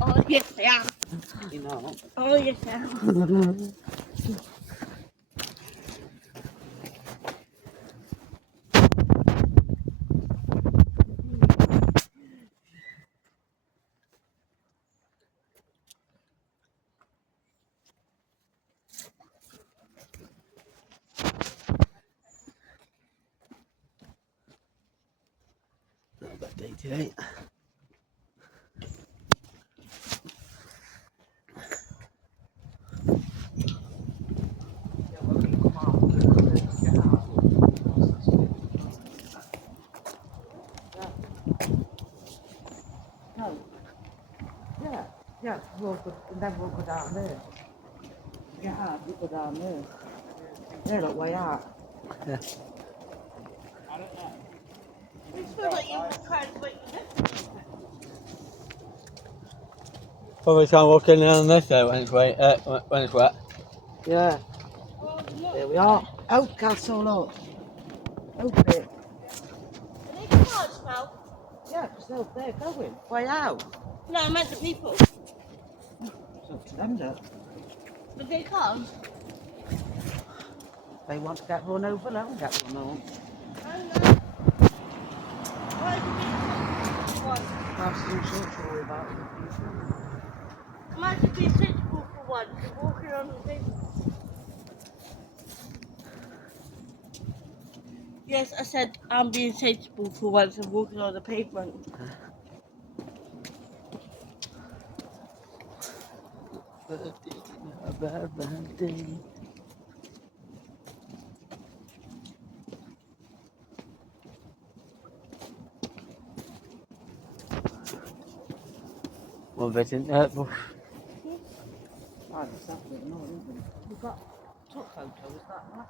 Oh, yes, I am. You know. Oh, yes, I am. Not about 88. No. Yeah. Yeah. We'll go, and then we'll go down there. Get out, you go down there. There, look, way out. Yeah. I feel like you were trying to wait for this. Probably try and walk in on this though when it's wet. When it's wet. Yeah. Oh, no. There we are. Oak Castle, look. Oak it. Are they cars now? Yeah, because they're going. Way out. No, I meant the people. It's up to them, look. Are they cars? They want to get run over, let them get run over. I know. Why did we one? That's some sort to worry about in the future. Imagine being sensible for once and walking on the pavement. Yes, I said I'm being sensible for once and walking on the pavement. Birthday. One bit in there, bush. Right, it's after the night, isn't it? We've got top photo, is that right?